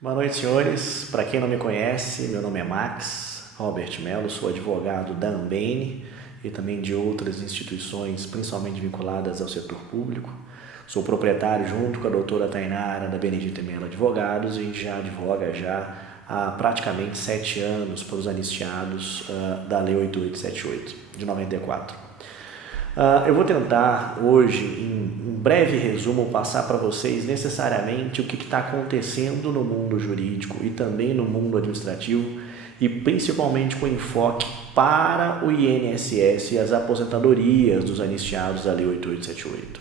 Boa noite, senhores. Para quem não me conhece, meu nome é Max Robert Mello, sou advogado da Ambene e também de outras instituições, principalmente vinculadas ao setor público. Sou proprietário, junto com a doutora Tainara, da Benedito Mello Advogados, e a gente já advoga há praticamente 7 anos para os anistiados da Lei 8878, de 94. Eu vou tentar hoje, em um breve resumo, passar para vocês necessariamente o que está acontecendo no mundo jurídico e também no mundo administrativo, e principalmente com enfoque para o INSS e as aposentadorias dos anistiados da Lei 8878.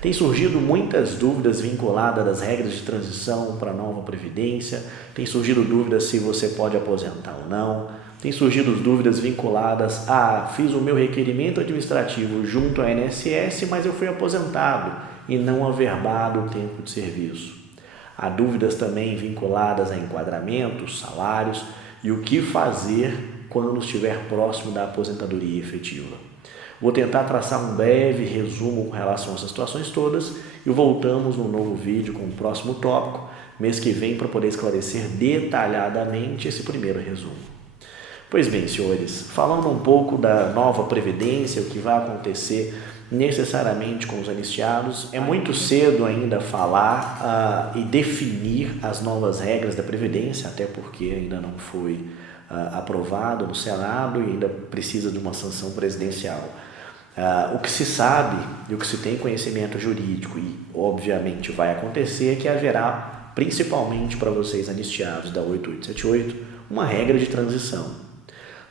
Tem surgido muitas dúvidas vinculadas às regras de transição para a nova Previdência, tem surgido dúvidas se você pode aposentar ou não, tem surgido dúvidas vinculadas a fiz o meu requerimento administrativo junto ao INSS, mas eu fui aposentado e não averbado o tempo de serviço. Há dúvidas também vinculadas a enquadramentos, salários e o que fazer quando estiver próximo da aposentadoria efetiva. Vou tentar traçar um breve resumo com relação a essas situações todas e voltamos num novo vídeo com o próximo tópico, mês que vem, para poder esclarecer detalhadamente esse primeiro resumo. Pois bem, senhores, falando um pouco da nova Previdência, o que vai acontecer necessariamente com os anistiados, é muito cedo ainda falar e definir as novas regras da Previdência, até porque ainda não foi aprovado no Senado e ainda precisa de uma sanção presidencial. O que se sabe e o que se tem conhecimento jurídico e obviamente vai acontecer é que haverá, principalmente para vocês anistiados da 8878, uma regra de transição.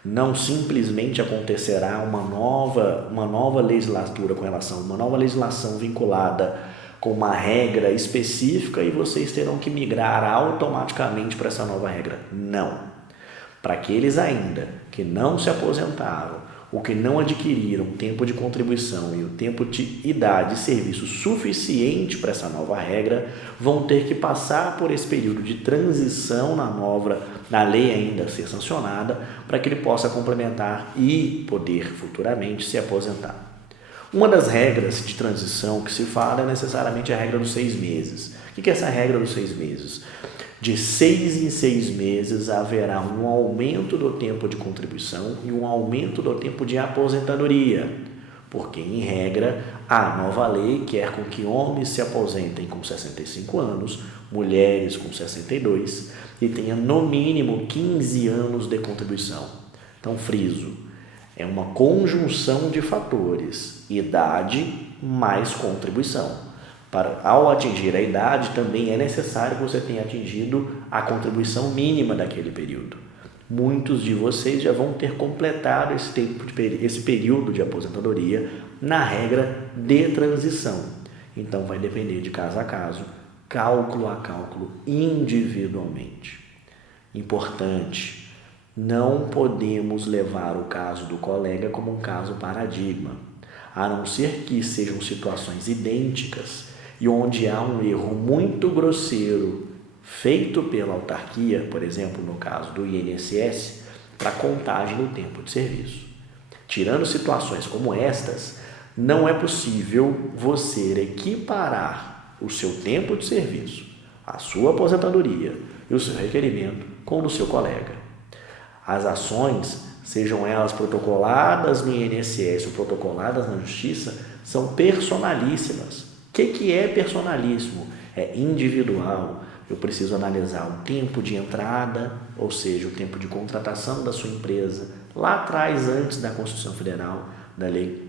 Não simplesmente acontecerá uma nova legislatura com relação a uma nova legislação vinculada com uma regra específica e vocês terão que migrar automaticamente para essa nova regra. Não. Para aqueles ainda que não se aposentaram ou que não adquiriram tempo de contribuição e o tempo de idade e serviço suficiente para essa nova regra, vão ter que passar por esse período de transição na lei ainda a ser sancionada, para que ele possa complementar e poder futuramente se aposentar. Uma das regras de transição que se fala é necessariamente a regra dos 6 meses. O que é essa regra dos 6 meses? De 6 em 6 meses haverá um aumento do tempo de contribuição e um aumento do tempo de aposentadoria, porque, em regra, a nova lei quer com que homens se aposentem com 65 anos, mulheres com 62 e tenha no mínimo 15 anos de contribuição. Então, friso, é uma conjunção de fatores, idade mais contribuição. Ao atingir a idade, também é necessário que você tenha atingido a contribuição mínima daquele período. Muitos de vocês já vão ter completado esse período de aposentadoria na regra de transição. Então, vai depender de caso a caso, cálculo a cálculo, individualmente. Importante, não podemos levar o caso do colega como um caso paradigma, a não ser que sejam situações idênticas e onde há um erro muito grosseiro feito pela autarquia, por exemplo, no caso do INSS, para contagem do tempo de serviço. Tirando situações como estas, não é possível você equiparar o seu tempo de serviço, a sua aposentadoria e o seu requerimento com o do seu colega. As ações, sejam elas protocoladas no INSS ou protocoladas na Justiça, são personalíssimas. O que é personalíssimo? É individual. Eu preciso analisar o tempo de entrada, ou seja, o tempo de contratação da sua empresa, lá atrás, antes da Constituição Federal, da Lei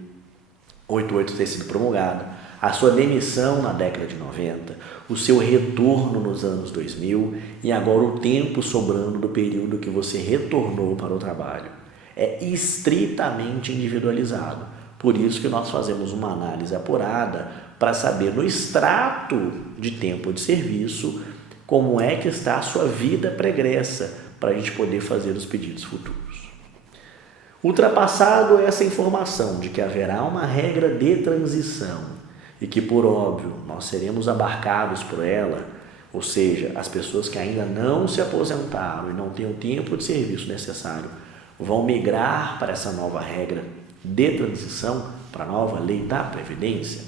88 ter sido promulgada, a sua demissão na década de 90, o seu retorno nos anos 2000 e agora o tempo sobrando do período que você retornou para o trabalho. É estritamente individualizado. Por isso que nós fazemos uma análise apurada para saber no extrato de tempo de serviço como é que está a sua vida pregressa para a gente poder fazer os pedidos futuros. Ultrapassado essa informação de que haverá uma regra de transição e que, por óbvio, nós seremos abarcados por ela, ou seja, as pessoas que ainda não se aposentaram e não têm o tempo de serviço necessário vão migrar para essa nova regra de transição, para a nova lei da Previdência.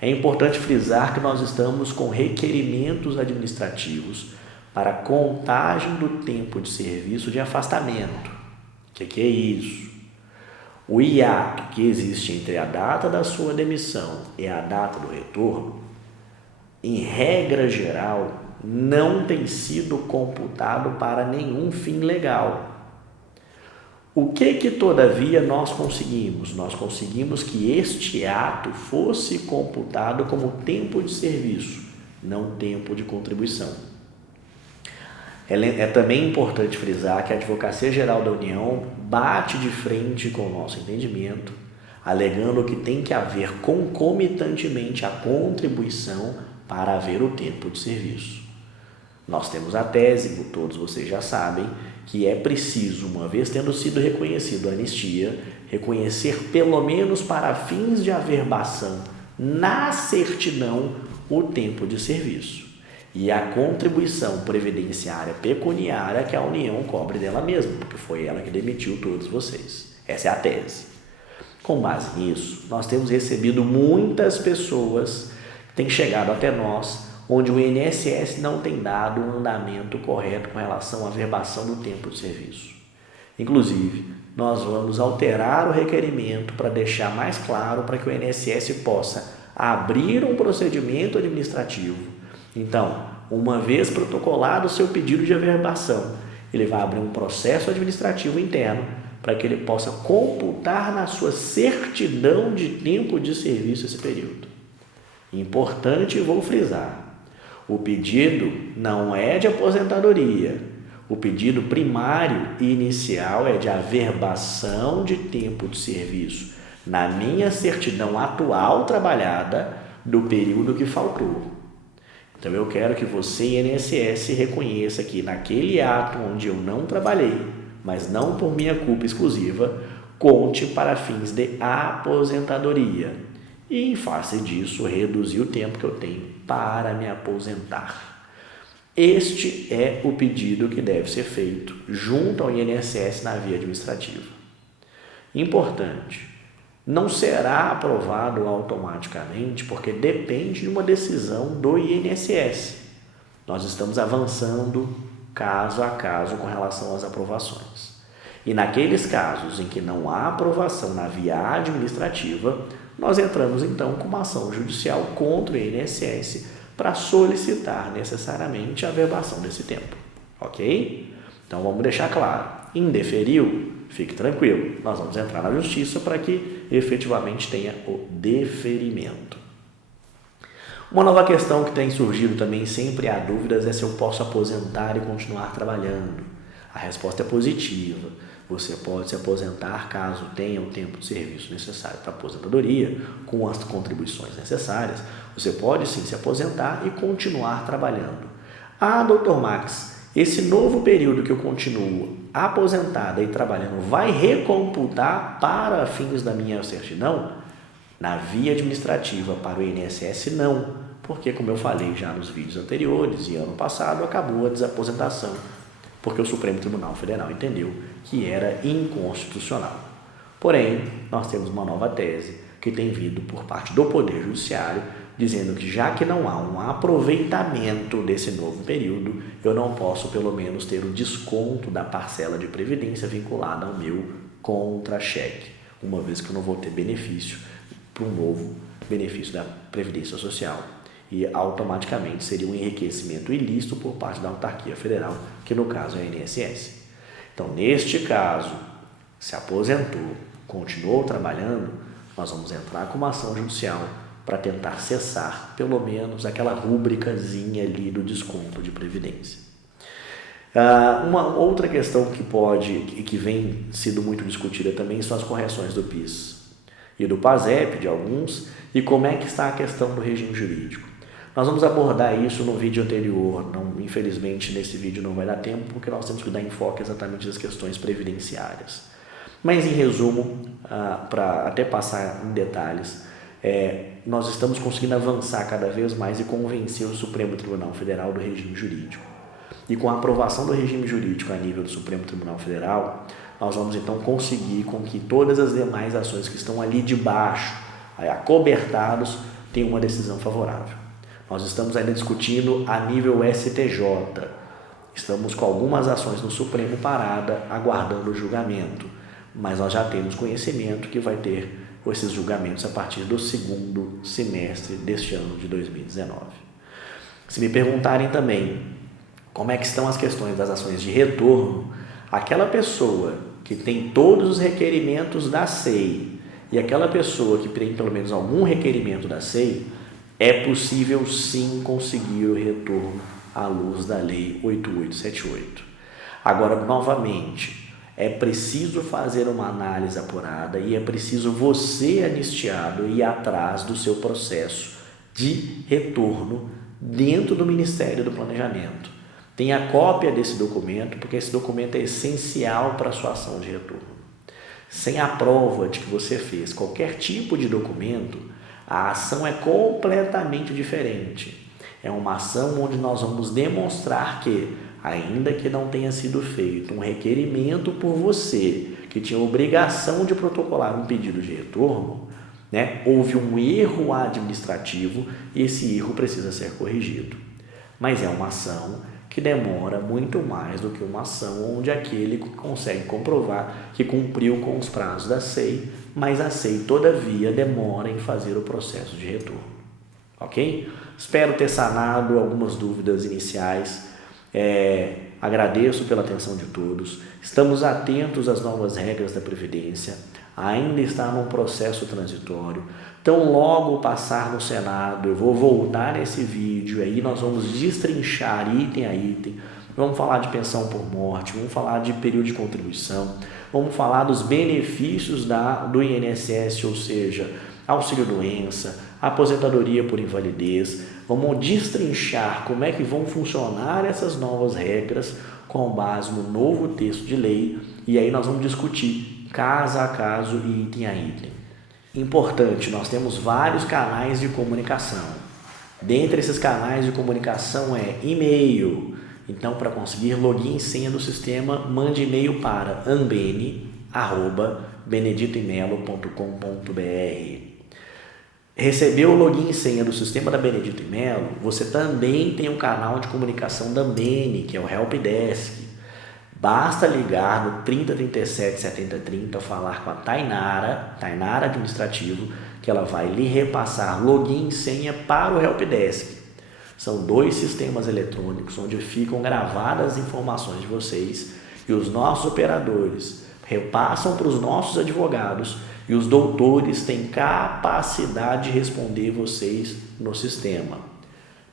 É importante frisar que nós estamos com requerimentos administrativos para a contagem do tempo de serviço de afastamento. O que é isso? O hiato que existe entre a data da sua demissão e a data do retorno, em regra geral, não tem sido computado para nenhum fim legal. O que todavia nós conseguimos? Nós conseguimos que este ato fosse computado como tempo de serviço, não tempo de contribuição. É também importante frisar que a Advocacia Geral da União bate de frente com o nosso entendimento, alegando que tem que haver concomitantemente a contribuição para haver o tempo de serviço. Nós temos a tese, todos vocês já sabem, que é preciso, uma vez tendo sido reconhecido a anistia, reconhecer pelo menos para fins de averbação na certidão o tempo de serviço e a contribuição previdenciária pecuniária que a União cobre dela mesma, porque foi ela que demitiu todos vocês. Essa é a tese. Com base nisso, nós temos recebido muitas pessoas que têm chegado até nós, onde o INSS não tem dado um andamento correto com relação à averbação do tempo de serviço. Inclusive, nós vamos alterar o requerimento para deixar mais claro para que o INSS possa abrir um procedimento administrativo. Então, uma vez protocolado o seu pedido de averbação, ele vai abrir um processo administrativo interno para que ele possa computar na sua certidão de tempo de serviço esse período. Importante, vou frisar, o pedido não é de aposentadoria. O pedido primário e inicial é de averbação de tempo de serviço na minha certidão atual trabalhada do período que faltou. Então, eu quero que você, INSS, reconheça que naquele ato onde eu não trabalhei, mas não por minha culpa exclusiva, conte para fins de aposentadoria. E, em face disso, reduzir o tempo que eu tenho para me aposentar. Este é o pedido que deve ser feito junto ao INSS na via administrativa. Importante, não será aprovado automaticamente porque depende de uma decisão do INSS. Nós estamos avançando caso a caso com relação às aprovações. E naqueles casos em que não há aprovação na via administrativa, nós entramos então com uma ação judicial contra o INSS para solicitar necessariamente a averbação desse tempo, ok? Então vamos deixar claro, indeferiu, fique tranquilo, nós vamos entrar na justiça para que efetivamente tenha o deferimento. Uma nova questão que tem surgido também, sempre há dúvidas, é se eu posso aposentar e continuar trabalhando. A resposta é positiva. Você pode se aposentar caso tenha o tempo de serviço necessário para a aposentadoria, com as contribuições necessárias. Você pode sim se aposentar e continuar trabalhando. Ah, doutor Max, esse novo período que eu continuo aposentada e trabalhando vai recomputar para fins da minha certidão? Na via administrativa para o INSS, não, porque, como eu falei já nos vídeos anteriores e ano passado, acabou a desaposentação, porque o Supremo Tribunal Federal entendeu que era inconstitucional. Porém, nós temos uma nova tese que tem vindo por parte do Poder Judiciário, dizendo que já que não há um aproveitamento desse novo período, eu não posso pelo menos ter o desconto da parcela de previdência vinculada ao meu contra-cheque, uma vez que eu não vou ter benefício para um novo benefício da Previdência Social. E automaticamente seria um enriquecimento ilícito por parte da autarquia federal, que no caso é a INSS. Então, neste caso, se aposentou, continuou trabalhando, nós vamos entrar com uma ação judicial para tentar cessar, pelo menos, aquela rúbricazinha ali do desconto de previdência. Uma outra questão que pode e que vem sido muito discutida também são as correções do PIS e do PASEP de alguns, e como é que está a questão do regime jurídico. Nós vamos abordar isso no vídeo anterior, infelizmente nesse vídeo não vai dar tempo, porque nós temos que dar enfoque exatamente nas questões previdenciárias. Mas em resumo, para até passar em detalhes, nós estamos conseguindo avançar cada vez mais e convencer o Supremo Tribunal Federal do regime jurídico. E com a aprovação do regime jurídico a nível do Supremo Tribunal Federal, nós vamos então conseguir com que todas as demais ações que estão ali de baixo, acobertados, tenham uma decisão favorável. Nós estamos ainda discutindo a nível STJ Estamos com algumas ações no Supremo parada, aguardando o julgamento, mas nós já temos conhecimento que vai ter esses julgamentos a partir do segundo semestre deste ano de 2019. Se me perguntarem também como é que estão as questões das ações de retorno, aquela pessoa que tem todos os requerimentos da SEI e aquela pessoa que tem pelo menos algum requerimento da SEI, é possível sim conseguir o retorno à luz da Lei 8878. Agora, novamente, é preciso fazer uma análise apurada e é preciso você, anistiado, ir atrás do seu processo de retorno dentro do Ministério do Planejamento. Tenha cópia desse documento, porque esse documento é essencial para a sua ação de retorno. Sem a prova de que você fez qualquer tipo de documento, a ação é completamente diferente. É uma ação onde nós vamos demonstrar que, ainda que não tenha sido feito um requerimento por você, que tinha obrigação de protocolar um pedido de retorno, houve um erro administrativo e esse erro precisa ser corrigido. Mas é uma ação que demora muito mais do que uma ação onde aquele consegue comprovar que cumpriu com os prazos da SEI, mas a SEI, todavia, demora em fazer o processo de retorno. Ok? Espero ter sanado algumas dúvidas iniciais. Agradeço pela atenção de todos. Estamos atentos às novas regras da Previdência. Ainda está num processo transitório. Então, logo passar no Senado, eu vou voltar esse vídeo, aí nós vamos destrinchar item a item, vamos falar de pensão por morte, vamos falar de período de contribuição, vamos falar dos benefícios do INSS, ou seja, auxílio-doença, aposentadoria por invalidez, vamos destrinchar como é que vão funcionar essas novas regras com base no novo texto de lei, e aí nós vamos discutir caso a caso e item a item. Importante, nós temos vários canais de comunicação. Dentre esses canais de comunicação é e-mail. Então, para conseguir login e senha do sistema, mande e-mail para ambene@beneditoemelo.com.br. Recebeu o login e senha do sistema da Benedito e Melo, você também tem um canal de comunicação da Ambene, que é o Helpdesk. Basta ligar no 3037 7030, falar com a Tainara Administrativo, que ela vai lhe repassar login e senha para o Helpdesk. São 2 sistemas eletrônicos onde ficam gravadas as informações de vocês e os nossos operadores repassam para os nossos advogados e os doutores têm capacidade de responder vocês no sistema.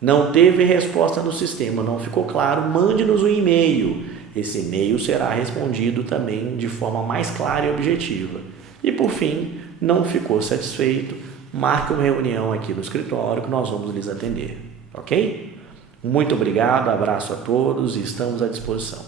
Não teve resposta no sistema, não ficou claro, mande-nos um e-mail. Esse e-mail será respondido também de forma mais clara e objetiva. E por fim, não ficou satisfeito, marque uma reunião aqui no escritório que nós vamos lhes atender. Ok? Muito obrigado, abraço a todos e estamos à disposição.